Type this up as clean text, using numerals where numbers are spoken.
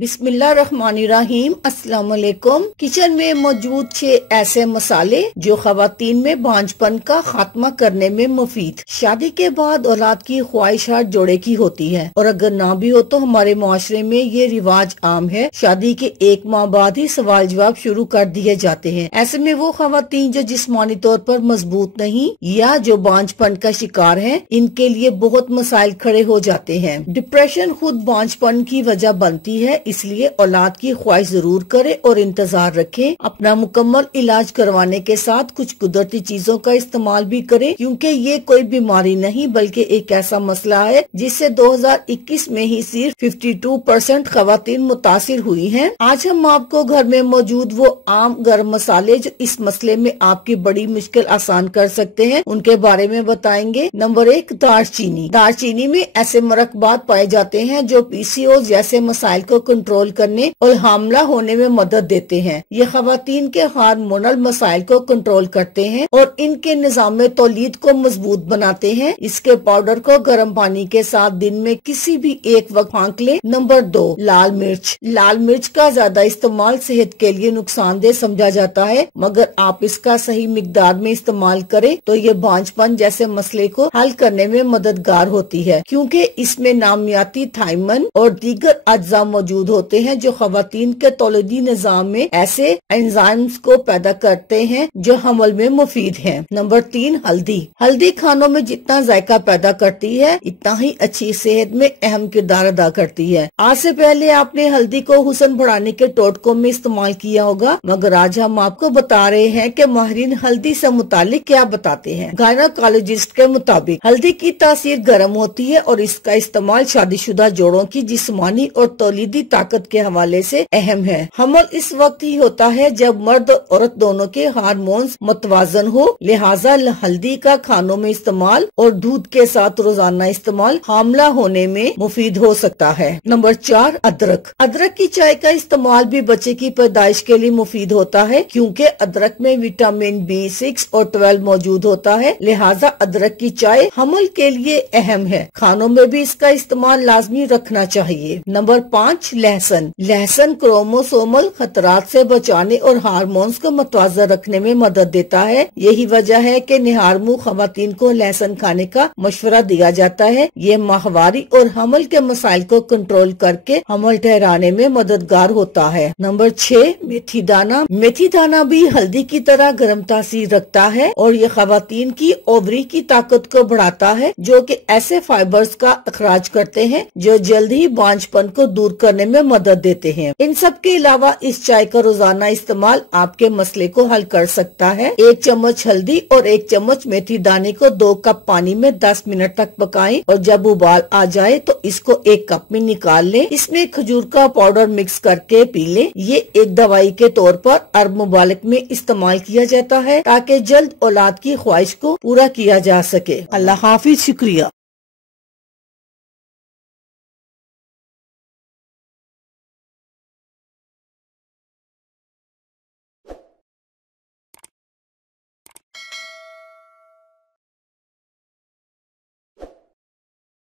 बिस्मिल्लाहिर्रहमानिर्रहीम। अस्सलाम वालेकुम। किचन में मौजूद 6 ऐसे मसाले जो खवातीन में बांझपन का खात्मा करने में मुफीद। शादी के बाद औलाद की ख्वाहिश हर जोड़े की होती है और अगर ना भी हो तो हमारे मुआशरे में ये रिवाज आम है। शादी के 1 माह बाद ही सवाल जवाब शुरू कर दिए जाते हैं। ऐसे में वो खवातीन जो जिस्मानी तौर पर मजबूत नहीं या जो बांझपन का शिकार है, इनके लिए बहुत मसाइल खड़े हो जाते हैं। डिप्रेशन खुद बांझपन की वजह बनती है, इसलिए औलाद की ख्वाहिश जरूर करें और इंतजार रखें। अपना मुकम्मल इलाज करवाने के साथ कुछ कुदरती चीजों का इस्तेमाल भी करें, क्योंकि ये कोई बीमारी नहीं बल्कि एक ऐसा मसला है जिससे 2021 में ही सिर्फ 52% खवातीन मुतासिर हुई हैं। आज हम आपको घर में मौजूद वो आम गर्म मसाले जो इस मसले में आपकी बड़ी मुश्किल आसान कर सकते हैं, उनके बारे में बताएंगे। नंबर 1, दालचीनी। दालचीनी में ऐसे मरकबात पाए जाते हैं जो पीसीओ जैसे मसाइल को कंट्रोल करने और हामला होने में मदद देते हैं। ये खवातीन के हार्मोनल मसाइल को कंट्रोल करते हैं और इनके निज़ाम तौलीद को मजबूत बनाते हैं। इसके पाउडर को गर्म पानी के साथ दिन में किसी भी एक वक्त फाँक ले। नंबर 2, लाल मिर्च। लाल मिर्च का ज्यादा इस्तेमाल सेहत के लिए नुकसानदेह समझा जाता है, मगर आप इसका सही मिकदार में इस्तेमाल करें तो ये बांझपन जैसे मसले को हल करने में मददगार होती है, क्योंकि इसमें नामियाती थाइमन और दीगर अज्जा मौजूद होते हैं जो खवातीन के तौलीदी निजाम में ऐसे एंजाइम्स को पैदा करते हैं जो हमल में मुफीद हैं। नंबर 3, हल्दी। हल्दी खानों में जितना जायका पैदा करती है, इतना ही अच्छी सेहत में अहम किरदार अदा करती है। आज से पहले आपने हल्दी को हुस्न बढ़ाने के टोटकों में इस्तेमाल किया होगा, मगर आज हम आपको बता रहे हैं कि माहिरीन हल्दी से मुतालिक क्या बताते हैं। गायनोकोलॉजिस्ट के मुताबिक हल्दी की तासीर गर्म होती है और इसका इस्तेमाल शादीशुदा जोड़ों की जिस्मानी और तौलीदी ताकत के हवाले से अहम है। हमल इस वक्त ही होता है जब मर्द और औरत दोनों के हार्मोन्स मतवाजन हो, लिहाजा हल्दी का खानों में इस्तेमाल और दूध के साथ रोजाना इस्तेमाल हामला होने में मुफीद हो सकता है। नंबर 4, अदरक। अदरक की चाय का इस्तेमाल भी बच्चे की पैदाइश के लिए मुफीद होता है, क्योंकि अदरक में विटामिन B6 और 12 मौजूद होता है। लिहाजा अदरक की चाय हमल के लिए अहम है। खानों में भी इसका इस्तेमाल लाजमी रखना चाहिए। नंबर 5, लहसुन। लहसुन क्रोमोसोमल खतरात से बचाने और हार्मोन्स को मतवाजा रखने में मदद देता है। यही वजह है कि निहारमू खवातीन को लहसुन खाने का मशवरा दिया जाता है। ये माहवारी और हमल के मसाइल को कंट्रोल करके हमल ठहराने में मददगार होता है। नंबर 6, मेथी दाना। मेथी दाना भी हल्दी की तरह गर्म तासीर रखता है और ये खवातीन की ओवरी की ताकत को बढ़ाता है, जो कि ऐसे फाइबर्स का अखराज करते हैं जो जल्द ही बांझपन को दूर करने में मदद देते हैं। इन सब के अलावा इस चाय का रोजाना इस्तेमाल आपके मसले को हल कर सकता है। 1 चम्मच हल्दी और 1 चम्मच मेथी दाने को 2 कप पानी में 10 मिनट तक पकाएं और जब उबाल आ जाए तो इसको 1 कप में निकाल लें। इसमें खजूर का पाउडर मिक्स करके पी लें। ये एक दवाई के तौर पर अरब मुबालिक में इस्तेमाल किया जाता है ताकि जल्द औलाद की ख्वाहिश को पूरा किया जा सके। अल्लाह हाफिज। शुक्रिया।